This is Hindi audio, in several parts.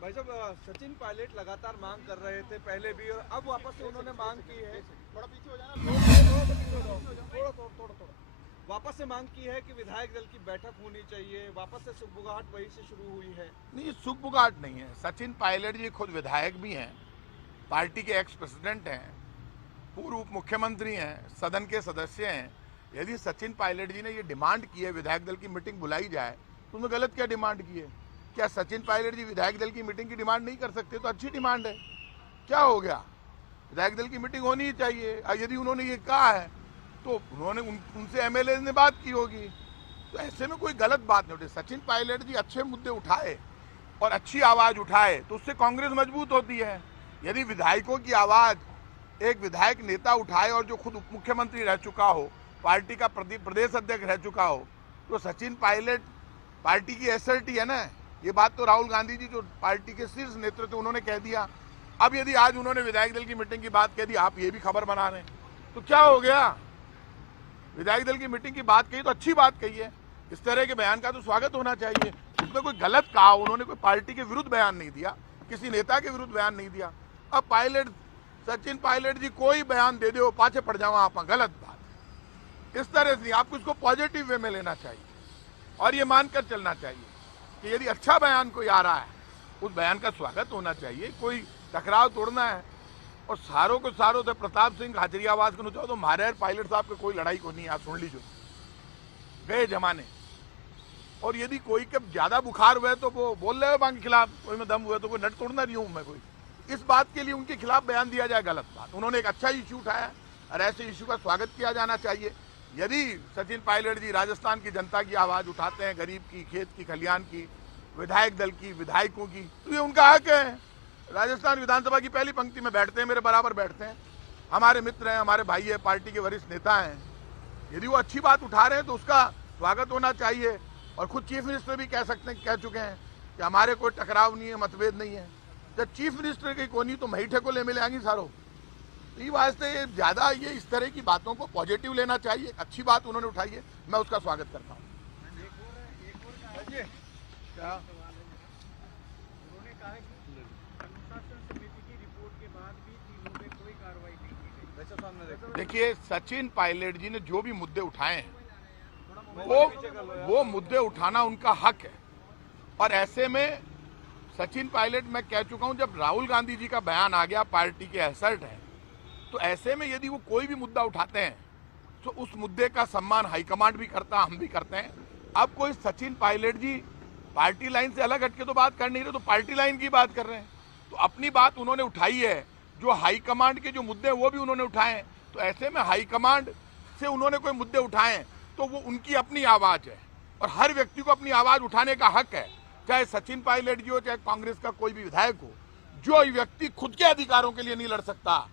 भाई साहब, सचिन पायलट लगातार मांग कर रहे थे पहले भी, और अब वापस से उन्होंने मांग की है। थोड़ा पीछे हो जाना, थोड़ा वापस से मांग की है कि विधायक दल की बैठक होनी चाहिए। वापस से सुगबुगाहट वहीं से शुरू हुई है। नहीं, सुगबुगाहट नहीं है। सचिन पायलट जी खुद विधायक भी हैं, पार्टी के एक्स प्रेसिडेंट हैं, पूर्व उप मुख्यमंत्री हैं, सदन के सदस्य हैं। यदि सचिन पायलट जी ने ये डिमांड की है विधायक दल की मीटिंग बुलाई जाए, तो उन्होंने गलत क्या डिमांड की है? क्या सचिन पायलट जी विधायक दल की मीटिंग की डिमांड नहीं कर सकते? तो अच्छी डिमांड है, क्या हो गया? विधायक दल की मीटिंग होनी ही चाहिए। यदि उन्होंने ये कहा है तो उन्होंने उनसे एमएलए ने बात की होगी, तो ऐसे में कोई गलत बात नहीं उठी। सचिन पायलट जी अच्छे मुद्दे उठाए और अच्छी आवाज उठाए तो उससे कांग्रेस मजबूत होती है। यदि विधायकों की आवाज एक विधायक नेता उठाए और जो खुद उप मुख्यमंत्री रह चुका हो, पार्टी का प्रदेश अध्यक्ष रह चुका हो, तो सचिन पायलट पार्टी की एसएलटी है ना। ये बात तो राहुल गांधी जी जो पार्टी के शीर्ष नेतृत्व उन्होंने कह दिया। अब यदि आज उन्होंने विधायक दल की मीटिंग की बात कह दी, आप ये भी खबर बना रहे हैं, तो क्या हो गया? विधायक दल की मीटिंग की बात कही तो अच्छी बात कही है। इस तरह के बयान का तो स्वागत होना चाहिए। इसमें कोई गलत कहा, उन्होंने कोई पार्टी के विरुद्ध बयान नहीं दिया, किसी नेता के विरुद्ध बयान नहीं दिया। अब सचिन पायलट जी कोई बयान दे दो, पाछे पड़ जाओ आप, गलत बात। इस तरह से आपको इसको पॉजिटिव वे में लेना चाहिए और ये मानकर चलना चाहिए कि यदि अच्छा बयान कोई आ रहा है, उस बयान का स्वागत होना चाहिए। कोई टकराव तोड़ना है और सारों को सारों थे प्रताप सिंह हाजरी आवाज को चाहो तो हमारे पायलट साहब के कोई लड़ाई को नहीं, आप सुन लीजिए, गए जमाने। और यदि कोई के ज्यादा बुखार हुए तो वो बोल रहे हो बाकी खिलाफ, कोई में दम हुए तो कोई नट तोड़ना नहीं हूं मैं कोई। इस बात के लिए उनके खिलाफ बयान दिया जाए, गलत बात। उन्होंने एक अच्छा इश्यू उठाया और ऐसे इश्यू का स्वागत किया जाना चाहिए। यदि सचिन पायलट जी राजस्थान की जनता की आवाज उठाते हैं, गरीब की, खेत की, खलियान की, विधायक दल की, विधायकों की, तो ये उनका हक है। राजस्थान विधानसभा की पहली पंक्ति में बैठते हैं, मेरे बराबर बैठते हैं, हमारे मित्र हैं, हमारे भाई है, पार्टी के वरिष्ठ नेता हैं। यदि वो अच्छी बात उठा रहे हैं तो उसका स्वागत होना चाहिए। और खुद चीफ मिनिस्टर भी कह चुके हैं कि हमारे कोई टकराव नहीं है, मतभेद नहीं है। जब चीफ मिनिस्टर की कोनी तो महीठे को ले मिले आएंगी सारों। तो ये वास्ते ज्यादा ये इस तरह की बातों को पॉजिटिव लेना चाहिए। अच्छी बात उन्होंने उठाई है, मैं उसका स्वागत करता हूँ। देखिए, सचिन पायलट जी ने जो भी मुद्दे उठाए हैं वो मुद्दे उठाना उनका हक है। और ऐसे में सचिन पायलट, मैं कह चुका हूं, जब राहुल गांधी जी का बयान आ गया, पार्टी के एसेट है, तो ऐसे में यदि वो कोई भी मुद्दा उठाते हैं तो उस मुद्दे का सम्मान हाईकमांड भी करता, हम भी करते हैं। अब कोई सचिन पायलट जी पार्टी लाइन से अलग हटके तो बात कर नहीं रहे, तो पार्टी लाइन की बात कर रहे हैं। तो अपनी बात उन्होंने उठाई है, जो हाईकमांड के जो मुद्दे हैं वो भी उन्होंने उठाए हैं। तो ऐसे में हाईकमांड से उन्होंने कोई मुद्दे उठाए हैं तो वो उनकी अपनी आवाज है और हर व्यक्ति को अपनी आवाज उठाने का हक है, चाहे सचिन पायलट जी हो, चाहे कांग्रेस का कोई भी विधायक हो। जो व्यक्ति खुद के अधिकारों के लिए नहीं लड़ सकता,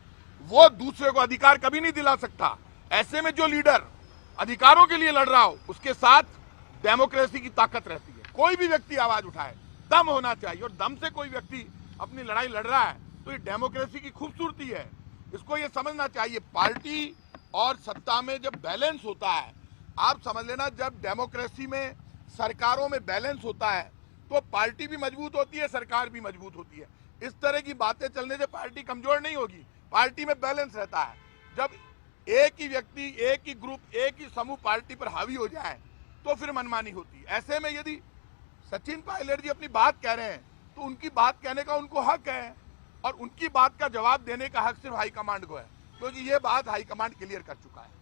वो दूसरे को अधिकार कभी नहीं दिला सकता। ऐसे में जो लीडर अधिकारों के लिए लड़ रहा हो, उसके साथ डेमोक्रेसी की ताकत रहती है। कोई भी व्यक्ति आवाज उठाए, दम होना चाहिए, और दम से कोई व्यक्ति अपनी लड़ाई लड़ रहा है तो ये डेमोक्रेसी की खूबसूरती है। इसको ये समझना चाहिए। पार्टी और सत्ता में जब बैलेंस होता है, आप समझ लेना, जब डेमोक्रेसी में, सरकारों में बैलेंस होता है तो पार्टी भी मजबूत होती है, सरकार भी मजबूत होती है। इस तरह की बातें चलने से पार्टी कमजोर नहीं होगी, पार्टी में बैलेंस रहता है। जब एक ही व्यक्ति, एक ही ग्रुप, एक ही समूह पार्टी पर हावी हो जाए तो फिर मनमानी होती है। ऐसे में यदि सचिन पायलट जी अपनी बात कह रहे हैं तो उनकी बात कहने का उनको हक है, और उनकी बात का जवाब देने का हक सिर्फ हाईकमांड को है, क्योंकि ये बात हाईकमांड क्लियर कर चुका है।